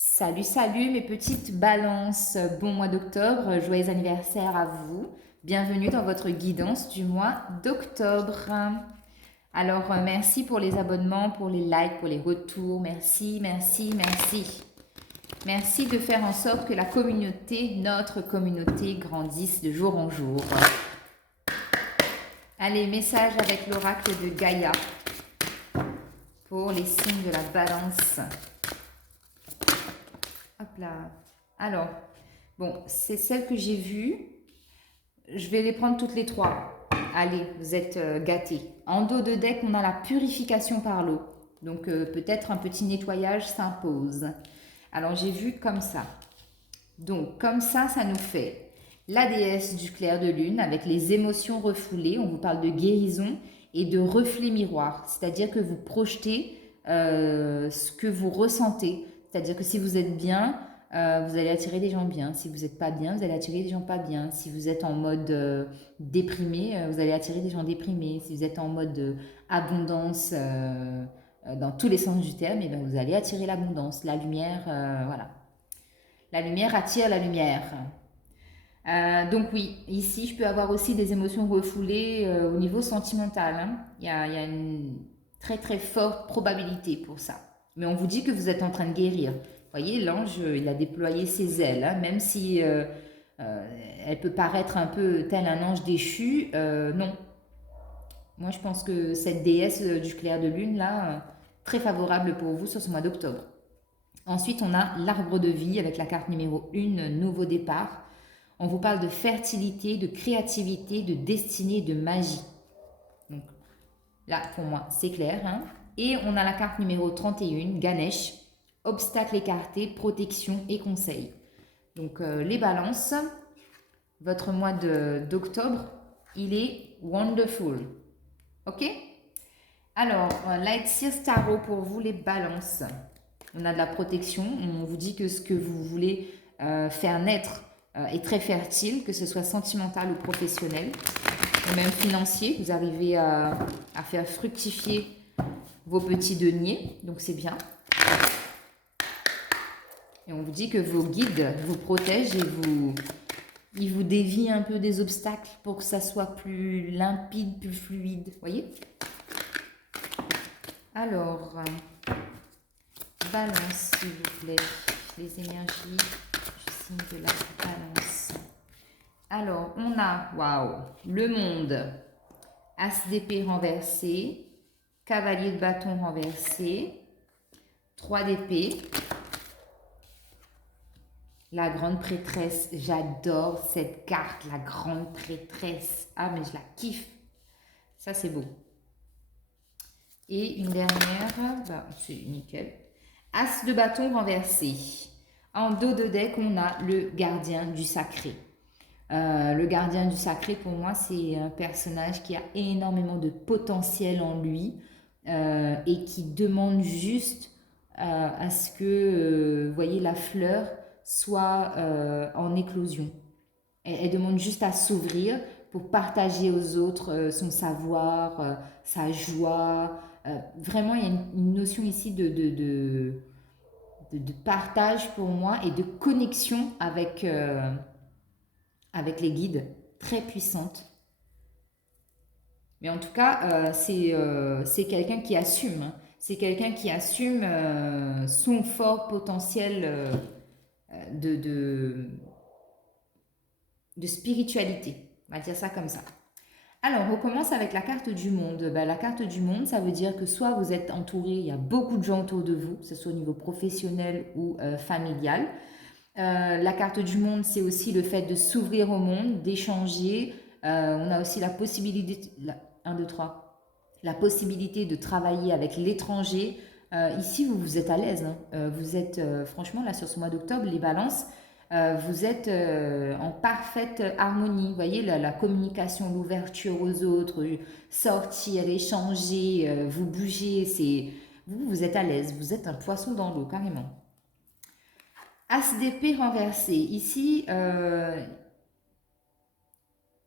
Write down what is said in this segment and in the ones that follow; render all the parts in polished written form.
Salut, salut mes petites balances. Bon mois d'octobre, joyeux anniversaire à vous. Bienvenue dans votre guidance du mois d'octobre. Alors, merci pour les abonnements, pour les likes, pour les retours. Merci, merci, merci. Merci de faire en sorte que la communauté, notre communauté, grandisse de jour en jour. Allez, message avec l'oracle de Gaïa pour les signes de la balance. Hop là. Alors, bon, c'est celle que j'ai vue. Je vais les prendre toutes les trois. Allez, vous êtes gâtés. En dos de deck, on a la purification par l'eau. Donc, peut-être un petit nettoyage s'impose. Alors, j'ai vu comme ça. Donc, comme ça nous fait la déesse du clair de lune avec les émotions refoulées. On vous parle de guérison et de reflet miroir. C'est-à-dire que vous projetez ce que vous ressentez. C'est-à-dire que si vous êtes bien, vous allez attirer des gens bien. Si vous n'êtes pas bien, vous allez attirer des gens pas bien. Si vous êtes en mode déprimé, vous allez attirer des gens déprimés. Si vous êtes en mode abondance dans tous les sens du terme, et bien vous allez attirer l'abondance, la lumière, voilà. La lumière attire la lumière. Donc oui, ici je peux avoir aussi des émotions refoulées au niveau sentimental. Hein. Il y a une très très forte probabilité pour ça. Mais on vous dit que vous êtes en train de guérir. Vous voyez, l'ange, il a déployé ses ailes, hein, même si elle peut paraître un peu tel un ange déchu. Non, moi je pense que cette déesse du clair de lune, là, très favorable pour vous sur ce mois d'octobre. Ensuite, on a l'arbre de vie avec la carte numéro 1, nouveau départ. On vous parle de fertilité, de créativité, de destinée, de magie. Donc là, pour moi, c'est clair. Hein. Et on a la carte numéro 31, Ganesh, obstacle écarté, protection et conseil. Donc les balances, votre mois d'octobre, il est wonderful. Ok. Alors, Light Sears Tarot pour vous, les balances. On a de la protection. On vous dit que ce que vous voulez faire naître est très fertile, que ce soit sentimental ou professionnel, ou même financier. Vous arrivez à faire fructifier vos petits deniers, donc c'est bien. Et on vous dit que vos guides vous protègent et ils vous dévient un peu des obstacles pour que ça soit plus limpide, plus fluide. Voyez? Alors, balance, s'il vous plaît, les énergies du signe de la balance. Alors, on a, waouh, le monde, as d'épée renversé, cavalier de bâton renversé, 3 d'épée, la grande prêtresse. J'adore cette carte, la grande prêtresse. Ah, mais je la kiffe. Ça, c'est beau. Et une dernière, bah, c'est nickel. As de bâton renversé. En dos de deck, on a le gardien du sacré. Le gardien du sacré, pour moi, c'est un personnage qui a énormément de potentiel en lui et qui demande juste à ce que, vous voyez, la fleur soit en éclosion. Elle demande juste à s'ouvrir pour partager aux autres son savoir, sa joie. Vraiment, il y a une notion ici de partage pour moi et de connexion avec les guides, très puissante. Mais en tout cas, c'est quelqu'un qui assume. Hein. C'est quelqu'un qui assume son fort potentiel de, de, de spiritualité. On va dire ça comme ça. Alors, on recommence avec la carte du monde. Ben, la carte du monde, ça veut dire que soit vous êtes entouré, il y a beaucoup de gens autour de vous, que ce soit au niveau professionnel ou familial. La carte du monde, c'est aussi le fait de s'ouvrir au monde, d'échanger. On a aussi la possibilité, 1, 2, 3, la possibilité de travailler avec l'étranger. Ici, vous êtes à l'aise. Hein. Vous êtes, franchement, là, sur ce mois d'octobre, les balances, vous êtes en parfaite harmonie. Vous voyez, la communication, l'ouverture aux autres, sortir, échanger, vous bougez. Vous êtes à l'aise. Vous êtes un poisson dans l'eau, carrément. As d'épée renversé. Ici,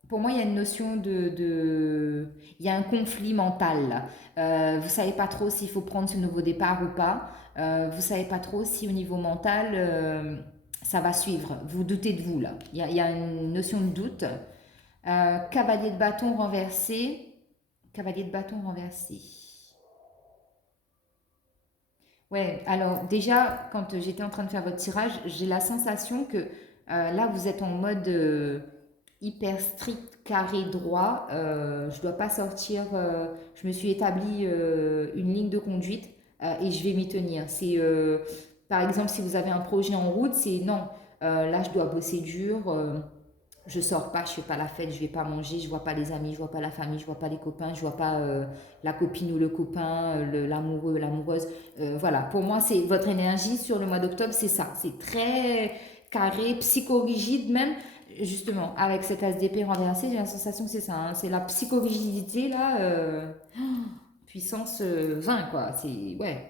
pour moi, il y a une notion il y a un conflit mental. Vous ne savez pas trop s'il faut prendre ce nouveau départ ou pas. Vous ne savez pas trop si au niveau mental, ça va suivre. Vous doutez de vous, là. Il y a une notion de doute. Cavalier de bâton renversé. Cavalier de bâton renversé. Ouais, alors déjà, quand j'étais en train de faire votre tirage, j'ai la sensation que là, vous êtes en mode hyper strict, carré, droit. Je ne dois pas sortir. Je me suis établi une ligne de conduite et je vais m'y tenir. C'est, par exemple, si vous avez un projet en route, c'est non. Là, je dois bosser dur. Je sors pas, je fais pas la fête, je vais pas manger, je vois pas les amis, je vois pas la famille, je vois pas les copains, je vois pas la copine ou le copain, l'amoureux, l'amoureuse. Voilà, pour moi, c'est votre énergie sur le mois d'octobre, c'est ça. C'est très carré, psychorigide même. Justement, avec cet as d'épée renversé, j'ai la sensation que c'est ça. Hein. C'est la psychorigidité là, puissance 20 quoi. C'est ouais.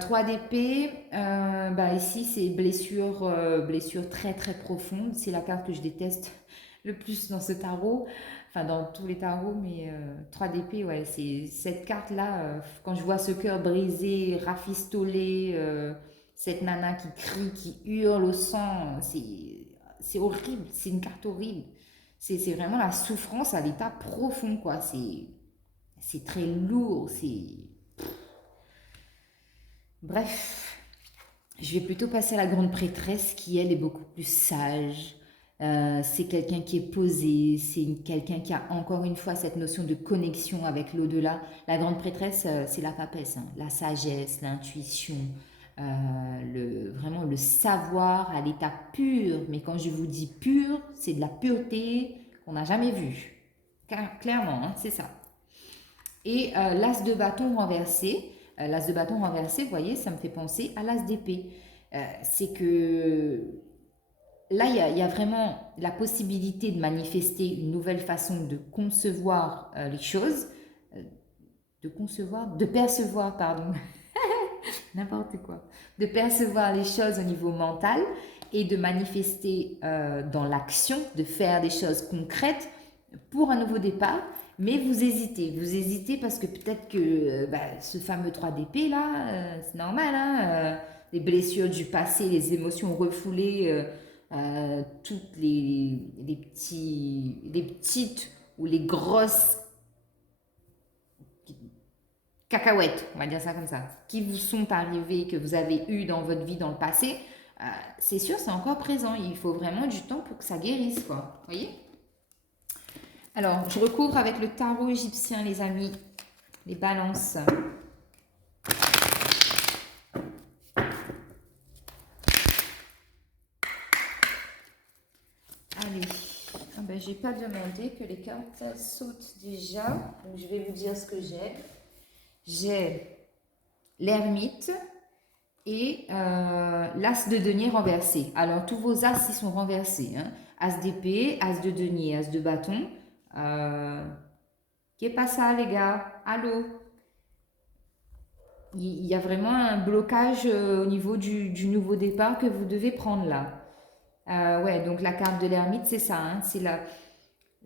3 d'épée, bah ici c'est blessure, blessure très très profonde. C'est la carte que je déteste le plus dans ce tarot, enfin dans tous les tarots, mais 3 d'épée, ouais, c'est cette carte-là. Quand je vois ce cœur brisé, rafistolé, cette nana qui crie, qui hurle au sang, c'est horrible, c'est une carte horrible. C'est vraiment la souffrance à l'état profond, quoi. C'est très lourd, c'est. Bref, je vais plutôt passer à la grande prêtresse qui, elle, est beaucoup plus sage. C'est quelqu'un qui est posé, c'est quelqu'un qui a encore une fois cette notion de connexion avec l'au-delà. La grande prêtresse, c'est la papesse, hein. La sagesse, l'intuition, vraiment le savoir à l'état pur. Mais quand je vous dis pur, c'est de la pureté qu'on n'a jamais vue. Clairement, hein, c'est ça. Et l'as de bâton renversé. L'as de bâton renversé, vous voyez, ça me fait penser à l'as d'épée. C'est que là, il y a vraiment la possibilité de manifester une nouvelle façon de concevoir les choses, euh, de percevoir, pardon, n'importe quoi, de percevoir les choses au niveau mental et de manifester dans l'action, de faire des choses concrètes pour un nouveau départ. Mais vous hésitez parce que peut-être que ce fameux 3 d'épée là, c'est normal, hein, les blessures du passé, les émotions refoulées, toutes les petites ou les grosses cacahuètes, on va dire ça comme ça, qui vous sont arrivées, que vous avez eues dans votre vie dans le passé, c'est sûr, c'est encore présent. Il faut vraiment du temps pour que ça guérisse, quoi. Vous voyez? Alors, je recouvre avec le tarot égyptien, les amis, les balances. Allez, ah ben, j'ai pas demandé que les cartes sautent déjà, donc je vais vous dire ce que j'ai. J'ai l'ermite et l'as de denier renversé. Alors, tous vos as, ils sont renversés. Hein. As d'épée, as de denier, as de bâton. Qu'est pas ça, les gars? Allô? Il y a vraiment un blocage au niveau du nouveau départ que vous devez prendre là. Ouais, donc la carte de l'ermite, c'est ça. Hein,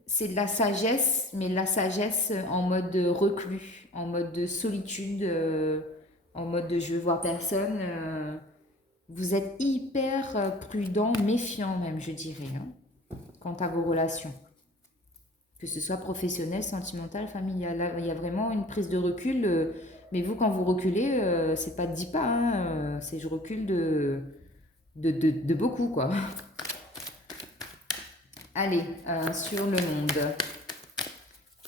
c'est de la sagesse, mais la sagesse en mode reclus, en mode de solitude, en mode de je veux voir personne. Vous êtes hyper prudent, méfiant même, je dirais, hein, quant à vos relations. Que ce soit professionnel, sentimental, familial. Là, il y a vraiment une prise de recul. Mais vous, quand vous reculez, c'est pas de 10 pas. Hein, c'est je recule de beaucoup, quoi. Allez, sur le monde.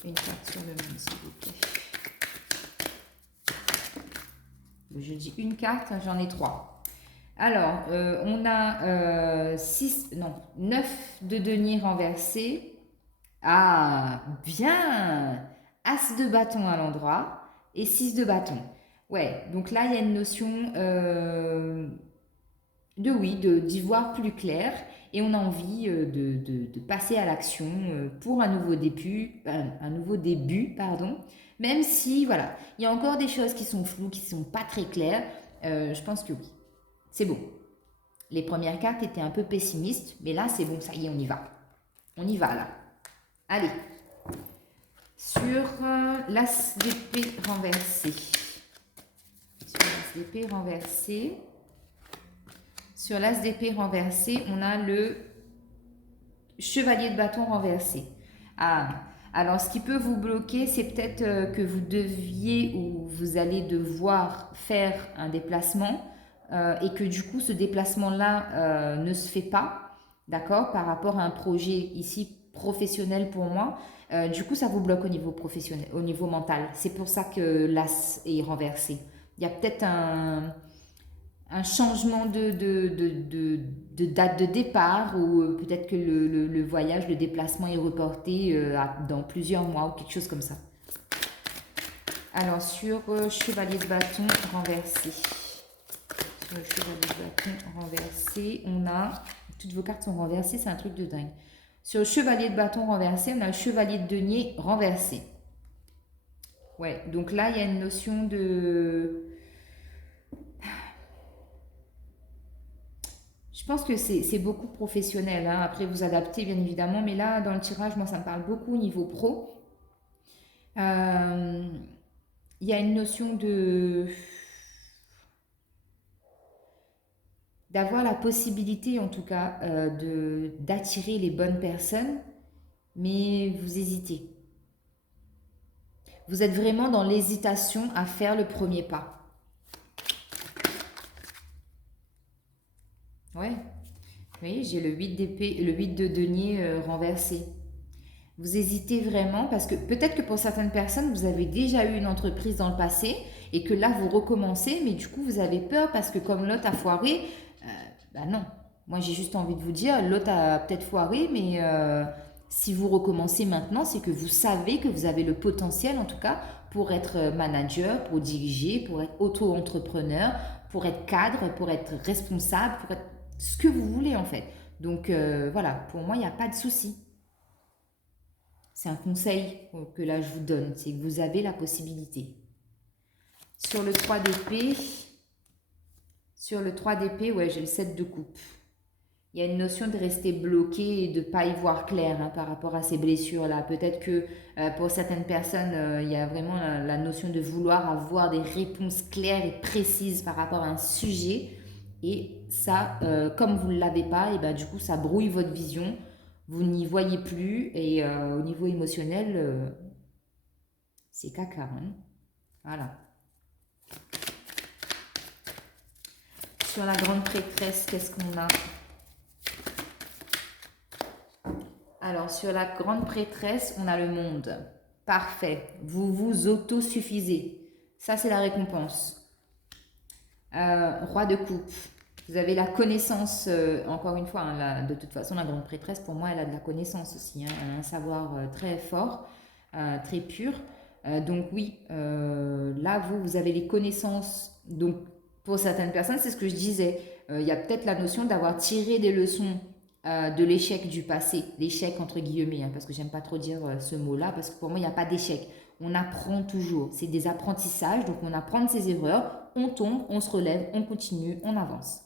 Une carte sur le monde, s'il vous plaît. Je dis une carte, j'en ai 3. Alors, on a 9 de denier renversés. Ah, bien! As de bâton à l'endroit et 6 de bâton. Ouais, donc là, il y a une notion d'y voir plus clair et on a envie de passer à l'action pour un nouveau début, pardon. Même si, voilà, il y a encore des choses qui sont floues, qui ne sont pas très claires, je pense que oui. C'est bon. Les premières cartes étaient un peu pessimistes, mais là, c'est bon, ça y est, on y va. On y va, là. Allez, sur l'as d'épée renversé. Sur l'as d'épée renversé. Sur l'as d'épée renversé, on a le chevalier de bâton renversé. Ah, alors ce qui peut vous bloquer, c'est peut-être que vous deviez ou vous allez devoir faire un déplacement et que du coup ce déplacement-là ne se fait pas, d'accord, par rapport à un projet ici professionnel pour moi. Du coup, ça vous bloque au niveau professionnel, au niveau mental. C'est pour ça que l'as est renversé. Il y a peut-être un changement de date de départ ou peut-être que le voyage, le déplacement est reporté dans plusieurs mois ou quelque chose comme ça. Alors, sur chevalier de bâton renversé. Sur le chevalier de bâton renversé, on a... Toutes vos cartes sont renversées, c'est un truc de dingue. Sur le chevalier de bâton renversé, on a le chevalier de denier renversé. Ouais, donc là, il y a une notion de... Je pense que c'est beaucoup professionnel, hein. Après, vous adaptez bien évidemment, mais là, dans le tirage, moi, ça me parle beaucoup au niveau pro. Euh, Il y a une notion d'avoir la possibilité, en tout cas, d'attirer les bonnes personnes, mais vous hésitez. Vous êtes vraiment dans l'hésitation à faire le premier pas. Ouais. Oui, j'ai le 8 d'épée, le 8 de denier renversé. Vous hésitez vraiment parce que peut-être que pour certaines personnes, vous avez déjà eu une entreprise dans le passé et que là, vous recommencez, mais du coup, vous avez peur parce que comme l'autre a foiré, bah non. Moi, j'ai juste envie de vous dire, l'autre a peut-être foiré, mais si vous recommencez maintenant, c'est que vous savez que vous avez le potentiel, en tout cas, pour être manager, pour diriger, pour être auto-entrepreneur, pour être cadre, pour être responsable, pour être ce que vous voulez, en fait. Donc, voilà, pour moi, il n'y a pas de souci. C'est un conseil que là je vous donne, c'est que vous avez la possibilité. Sur le 3 d'épée, ouais, j'ai le 7 de coupe. Il y a une notion de rester bloqué et de ne pas y voir clair hein, par rapport à ces blessures-là. Peut-être que pour certaines personnes, il y a vraiment la notion de vouloir avoir des réponses claires et précises par rapport à un sujet. Et ça, comme vous ne l'avez pas, et ben, du coup, ça brouille votre vision. Vous n'y voyez plus et au niveau émotionnel, c'est caca. Hein. Voilà. Sur la grande prêtresse, qu'est-ce qu'on a? Alors, sur la grande prêtresse, on a le monde. Parfait. Vous vous autosuffisez. Ça, c'est la récompense. Roi de coupe. Vous avez la connaissance, encore une fois, hein, de toute façon, la grande prêtresse, pour moi, elle a de la connaissance aussi. Hein, elle a un savoir très fort, très pur. Donc oui, là, vous avez les connaissances. Donc, pour certaines personnes, c'est ce que je disais. Il y a peut-être la notion d'avoir tiré des leçons de l'échec du passé. L'échec, entre guillemets, hein, parce que j'aime pas trop dire ce mot-là, parce que pour moi, il n'y a pas d'échec. On apprend toujours. C'est des apprentissages, donc on apprend de ses erreurs, on tombe, on se relève, on continue, on avance.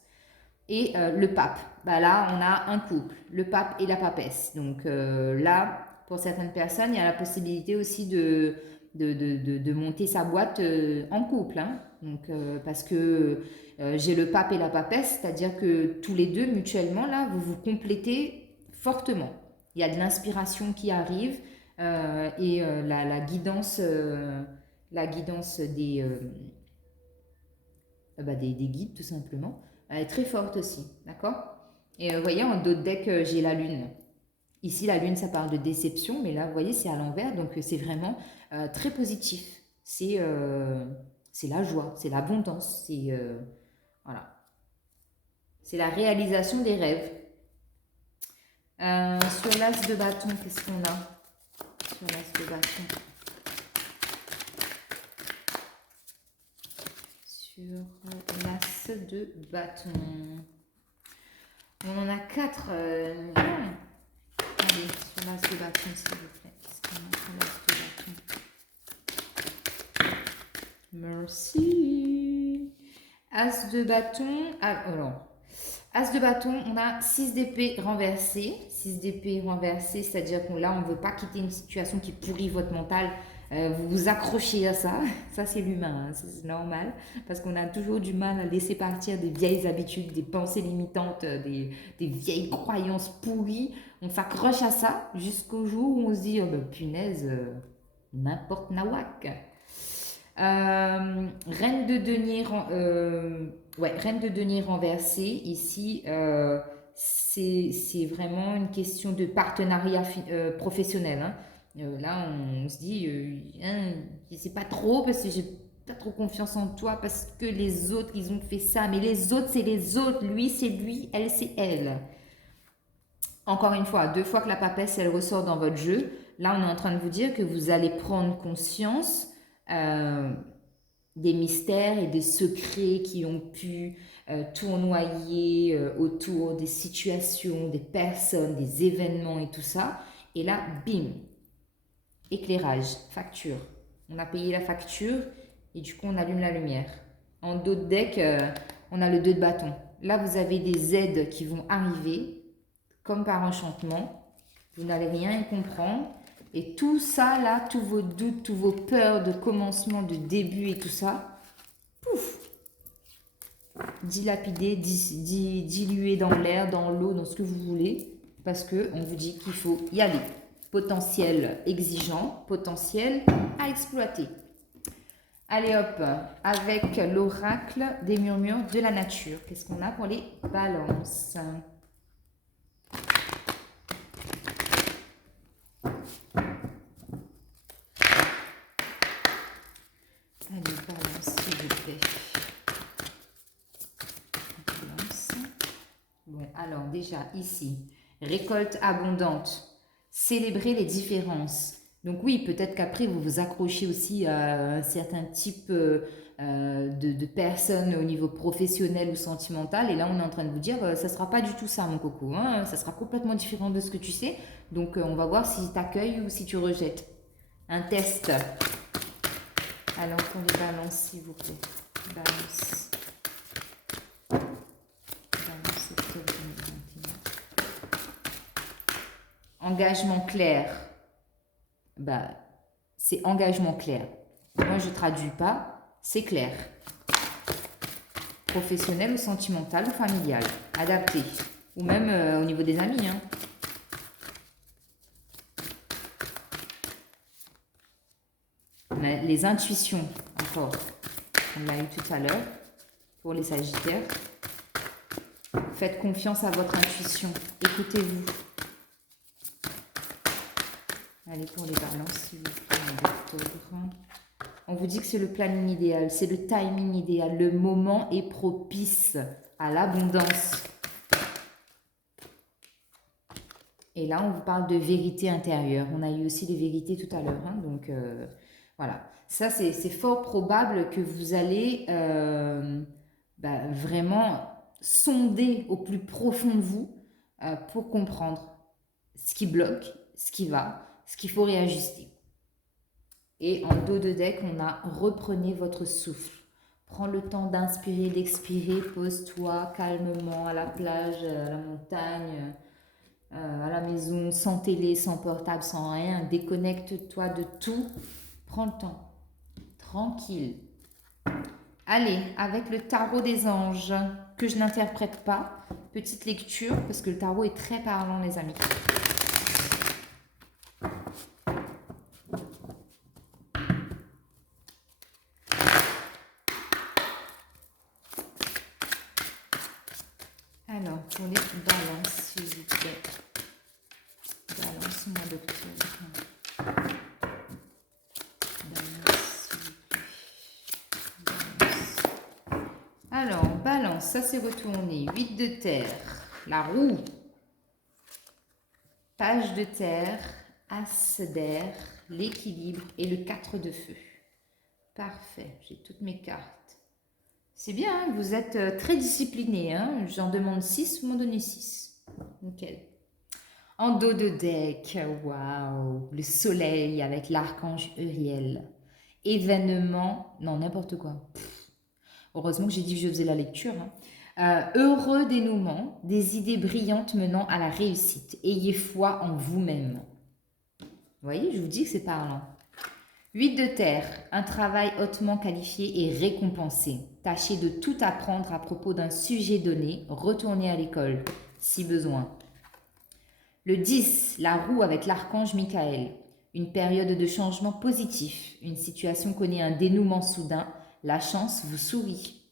Et le pape, bah là on a un couple, le pape et la papesse. Donc là, pour certaines personnes, il y a la possibilité aussi de monter sa boîte en couple. Hein. Donc, parce que j'ai le pape et la papesse, c'est-à-dire que tous les deux mutuellement, là, vous vous complétez fortement. Il y a de l'inspiration qui arrive et la guidance des guides tout simplement. Elle est très forte aussi, d'accord. Et vous voyez, en dos de deck, j'ai la lune. Ici, la lune, ça parle de déception, mais là, vous voyez, c'est à l'envers, donc c'est vraiment très positif. C'est la joie, c'est l'abondance, voilà. C'est la réalisation des rêves. Sur l'as de bâton, qu'est-ce qu'on a? Sur l'as de bâton. Sur l'as de bâton. On en a 4. Allez, sur l'as de bâton, s'il vous plaît. Qu'est-ce qu'on a sur l'as de bâton? Merci. As de bâton. Alors, as de bâton, on a 6 d'épée renversé. 6 d'épée renversé, c'est-à-dire qu'on là, on ne veut pas quitter une situation qui pourrit votre mental Vous vous accrochez à ça. Ça, c'est l'humain, hein, c'est normal. Parce qu'on a toujours du mal à laisser partir des vieilles habitudes, des pensées limitantes, des vieilles croyances pourries. On s'accroche à ça jusqu'au jour où on se dit, oh ben punaise, n'importe nawak. Reine de denier, ouais, reine de denier renversée, ici, c'est vraiment une question de partenariat professionnel. Hein. Là, on se dit, hein, je sais pas trop parce que j'ai pas trop confiance en toi parce que les autres, ils ont fait ça. Mais les autres, c'est les autres. Lui, c'est lui. Elle, c'est elle. Encore une fois, 2 fois que la papesse, elle ressort dans votre jeu, là, on est en train de vous dire que vous allez prendre conscience des mystères et des secrets qui ont pu tournoyer autour des situations, des personnes, des événements et tout ça. Et là, bim, éclairage, facture. On a payé la facture et du coup, on allume la lumière. En dos de deck, on a le 2 de bâton. Là, vous avez des aides qui vont arriver comme par enchantement. Vous n'allez rien y comprendre. Et tout ça, là, tous vos doutes, tous vos peurs de commencement, de début et tout ça, pouf, dilapidé, dilué dans l'air, dans l'eau, dans ce que vous voulez, parce qu'on vous dit qu'il faut y aller. Potentiel exigeant, potentiel à exploiter. Allez hop, avec l'oracle des murmures de la nature. Qu'est-ce qu'on a pour les balances ? Allez, balance, s'il vous plaît. Balance. Bon, alors déjà, ici, récolte abondante. Célébrer les différences. Donc oui, peut-être qu'après, vous vous accrochez aussi à un certain type de personnes au niveau professionnel ou sentimental. Et là, on est en train de vous dire, ça ne sera pas du tout ça, mon coco. Hein, ça sera complètement différent de ce que tu sais. Donc, on va voir si tu accueilles ou si tu rejettes. Un test. Alors, pour les balances, s'il vous plaît. Balance. Balance, octobre 2021. Engagement clair. Bah, c'est engagement clair. Moi, je ne traduis pas, c'est clair. Professionnel ou sentimental ou familial. Adapté. Ou même au niveau des amis. Hein. Les intuitions, encore. On l'a eu tout à l'heure. Pour les sagittaires. Faites confiance à votre intuition. Écoutez-vous. Allez, pour les balances, s'il vous plaît, d'octobre. On vous dit que c'est le planning idéal, c'est le timing idéal. Le moment est propice à l'abondance. Et là, on vous parle de vérité intérieure. On a eu aussi des vérités tout à l'heure. Hein, donc, voilà. Ça, c'est fort probable que vous allez vraiment sonder au plus profond de vous pour comprendre ce qui bloque, ce qui va, ce qu'il faut réajuster. Et en dos de deck, on a reprenez votre souffle. Prends le temps d'inspirer, d'expirer, pose-toi calmement à la plage, à la montagne, à la maison, sans télé, sans portable, sans rien. Déconnecte-toi de tout. Prends le temps. Tranquille. Allez, avec le tarot des anges, que je n'interprète pas. Petite lecture, parce que le tarot est très parlant, les amis. Alors, pour les balances, s'il vous plaît. Balance, mois d'octobre. Balance, s'il vous plaît. Balance. Alors, balance, ça c'est retourné. 8 de terre. La roue. Page de terre. As d'air. L'équilibre. Et le 4 de feu. Parfait. J'ai toutes mes cartes. C'est bien, hein, vous êtes très discipliné. Hein, j'en demande 6, vous m'en donnez 6. Nickel. En dos de deck, waouh, le soleil avec l'archange Uriel. Événement, non, n'importe quoi. Heureusement que j'ai dit que je faisais la lecture. Hein. Heureux dénouement, des idées brillantes menant à la réussite. Ayez foi en vous-même. Vous voyez, je vous dis que c'est parlant. 8 de terre, un travail hautement qualifié et récompensé. Tâchez de tout apprendre à propos d'un sujet donné, retournez à l'école, si besoin. Le 10, la roue avec l'archange Michael. Une période de changement positif. Une situation connaît un dénouement soudain. La chance vous sourit.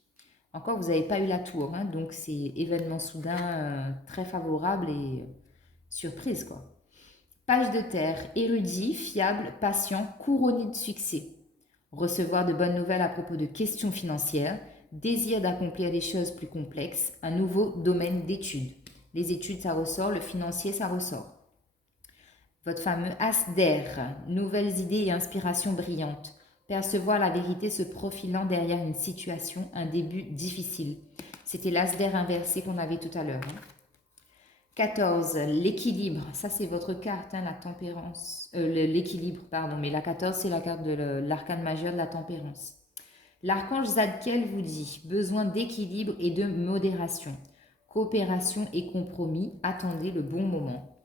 Encore, vous n'avez pas eu la tour, hein, donc c'est événement soudain très favorable et surprise, quoi. Page de terre, érudit, fiable, patient, couronné de succès. Recevoir de bonnes nouvelles à propos de questions financières, désir d'accomplir des choses plus complexes, un nouveau domaine d'études. Les études, ça ressort, le financier, ça ressort. Votre fameux as d'air, nouvelles idées et inspirations brillantes. Percevoir la vérité se profilant derrière une situation, un début difficile. C'était l'as d'air inversé qu'on avait tout à l'heure. 14, l'équilibre. Ça, c'est votre carte, hein, la tempérance. L'équilibre, pardon. Mais la 14, c'est la carte de l'arcane majeur de la tempérance. L'archange Zadkiel vous dit besoin d'équilibre et de modération. Coopération et compromis. Attendez le bon moment.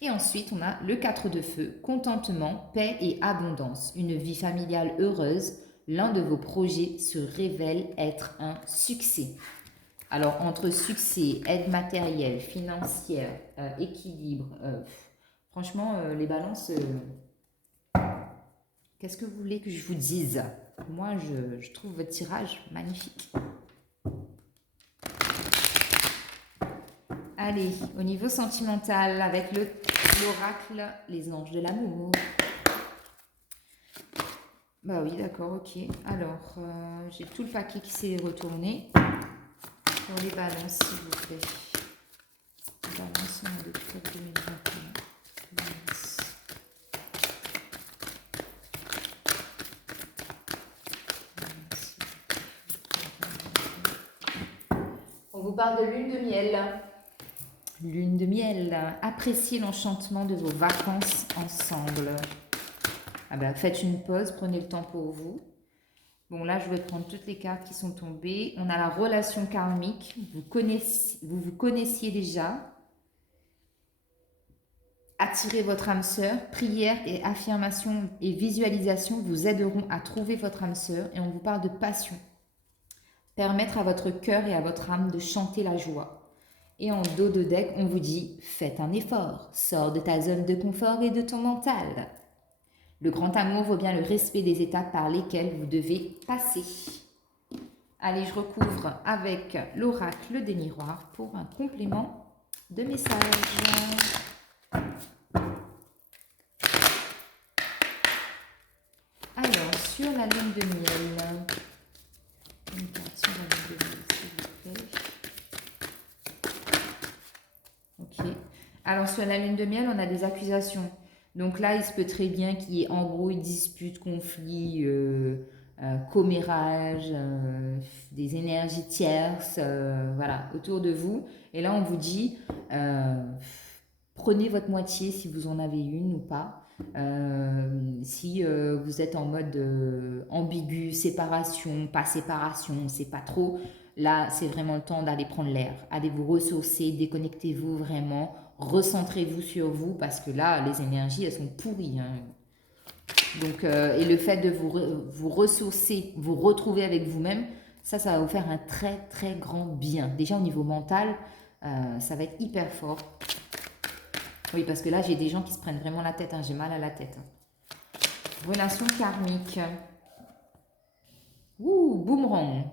Et ensuite, on a le 4 de feu, contentement, paix et abondance. Une vie familiale heureuse. L'un de vos projets se révèle être un succès. Alors, entre succès, aide matérielle, financière, équilibre, franchement, les balances, qu'est-ce que vous voulez que je vous dise? Moi, je trouve votre tirage magnifique. Allez, au niveau sentimental, avec l'oracle, les anges de l'amour. Bah oui, d'accord, ok. Alors, j'ai tout le paquet qui s'est retourné. Pour les balances, s'il vous plaît. Balance, mois d'octobre 2021. Balance. On vous parle de lune de miel. Lune de miel. Appréciez l'enchantement de vos vacances ensemble. Ah ben, faites une pause, prenez le temps pour vous. Bon, là, je vais prendre toutes les cartes qui sont tombées. On a la relation karmique. Vous vous connaissiez déjà. Attirez votre âme sœur. Prière et affirmation et visualisation vous aideront à trouver votre âme sœur. Et on vous parle de passion. Permettre à votre cœur et à votre âme de chanter la joie. Et en dos de deck, on vous dit « Faites un effort. Sors de ta zone de confort et de ton mental. » Le grand amour vaut bien le respect des étapes par lesquelles vous devez passer. Allez, je recouvre avec l'oracle des miroirs pour un complément de message. Alors, sur la lune de miel, une carte sur la lune de miel, s'il vous plaît. Ok. Alors, sur la lune de miel, on a des accusations. Donc là, il se peut très bien qu'il y ait embrouille, dispute, conflit, commérage, des énergies tierces, voilà, autour de vous. Et là, on vous dit, prenez votre moitié si vous en avez une ou pas. Si vous êtes en mode ambigu, séparation, pas séparation, on ne sait pas trop. Là, c'est vraiment le temps d'aller prendre l'air. Allez vous ressourcer, déconnectez-vous vraiment. Recentrez-vous sur vous parce que là, les énergies, elles sont pourries. Hein. Donc, et le fait de vous ressourcer, vous retrouver avec vous-même, ça va vous faire un très, très grand bien. Déjà, au niveau mental, ça va être hyper fort. Oui, parce que là, j'ai des gens qui se prennent vraiment la tête. Hein. J'ai mal à la tête. Relation karmique. Ouh, boomerang.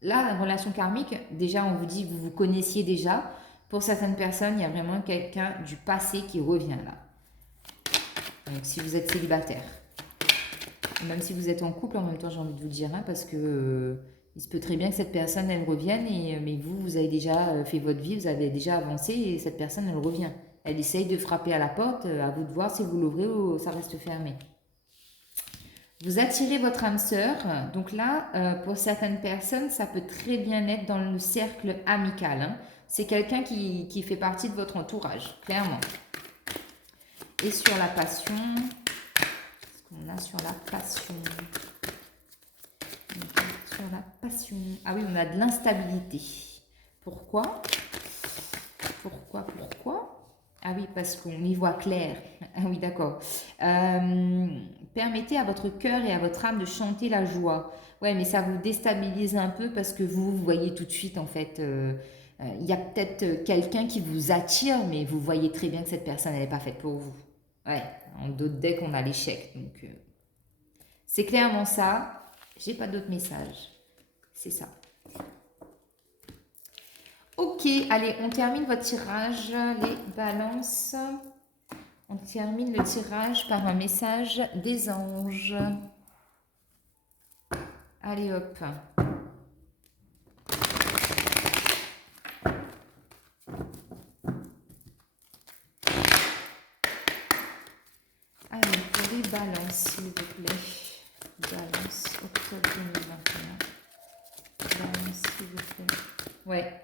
Là, relation karmique, déjà, on vous dit, vous vous connaissiez déjà. Pour certaines personnes, il y a vraiment quelqu'un du passé qui revient là. Donc, si vous êtes célibataire. Même si vous êtes en couple, en même temps, j'ai envie de vous dire, hein, parce que il se peut très bien que cette personne, elle revienne, mais vous avez déjà fait votre vie, vous avez déjà avancé, et cette personne, elle revient. Elle essaye de frapper à la porte, à vous de voir si vous l'ouvrez ou ça reste fermé. Vous attirez votre âme sœur. Donc là, pour certaines personnes, ça peut très bien être dans le cercle amical. Hein. C'est quelqu'un qui fait partie de votre entourage, clairement. Et sur la passion, qu'est-ce qu'on a sur la passion? Sur la passion. Ah oui, on a de l'instabilité. Pourquoi? Pourquoi? Ah oui, parce qu'on y voit clair. Ah oui, d'accord. Permettez à votre cœur et à votre âme de chanter la joie. Ouais, mais ça vous déstabilise un peu parce que vous voyez tout de suite, en fait, il y a peut-être quelqu'un qui vous attire, mais vous voyez très bien que cette personne, elle n'est pas faite pour vous. Ouais, en d'autres decks, on a l'échec. Donc, c'est clairement ça. J'ai pas d'autres messages. C'est ça. Ok, allez, on termine votre tirage, les balances. On termine le tirage par un message des anges. Allez hop. Allez, pour les balances, s'il vous plaît. Balance, octobre 2021. Balance, s'il vous plaît. Ouais.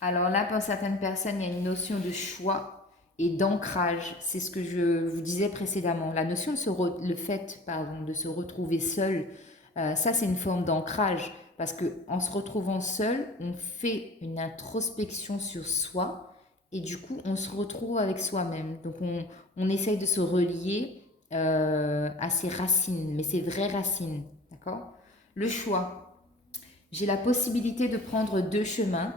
Alors là, pour certaines personnes, il y a une notion de choix et d'ancrage. C'est ce que je vous disais précédemment. La notion de le fait, pardon, de se retrouver seul, ça c'est une forme d'ancrage. Parce qu'en se retrouvant seul, on fait une introspection sur soi et du coup, on se retrouve avec soi-même. Donc, on essaye de se relier à ses racines, mais ses vraies racines. D'accord? Le choix. J'ai la possibilité de prendre deux chemins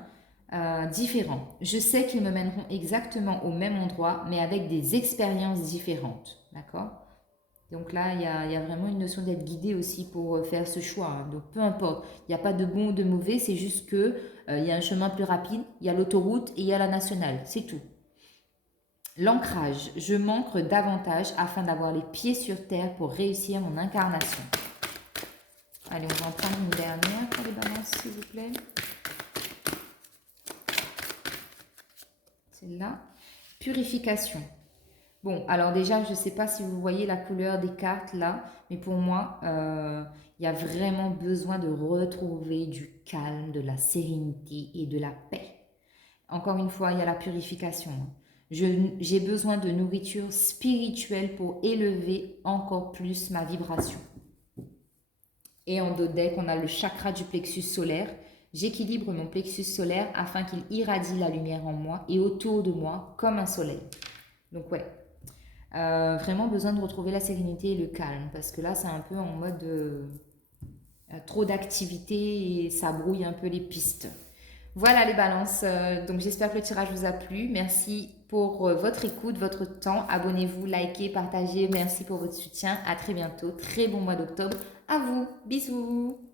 différents. Je sais qu'ils me mèneront exactement au même endroit, mais avec des expériences différentes. D'accord? Donc là, il y a vraiment une notion d'être guidé aussi pour faire ce choix, hein. Donc peu importe, il n'y a pas de bon ou de mauvais, c'est juste que il y a un chemin plus rapide, il y a l'autoroute et il y a la nationale, c'est tout. L'ancrage, je manque davantage afin d'avoir les pieds sur terre pour réussir mon incarnation. Allez, on va en prendre une dernière pour les balances, s'il vous plaît. Celle-là. Purification. Bon, alors déjà, je ne sais pas si vous voyez la couleur des cartes là, mais pour moi, il y a vraiment besoin de retrouver du calme, de la sérénité et de la paix. Encore une fois, il y a la purification. J'ai besoin de nourriture spirituelle pour élever encore plus ma vibration. Et en dos deck, on a le chakra du plexus solaire. J'équilibre mon plexus solaire afin qu'il irradie la lumière en moi et autour de moi comme un soleil. Donc ouais, vraiment besoin de retrouver la sérénité et le calme parce que là, c'est un peu en mode trop d'activité et ça brouille un peu les pistes. Voilà les balances, donc j'espère que le tirage vous a plu. Merci pour votre écoute, votre temps. Abonnez-vous, likez, partagez. Merci pour votre soutien. À très bientôt. Très bon mois d'octobre. À vous. Bisous.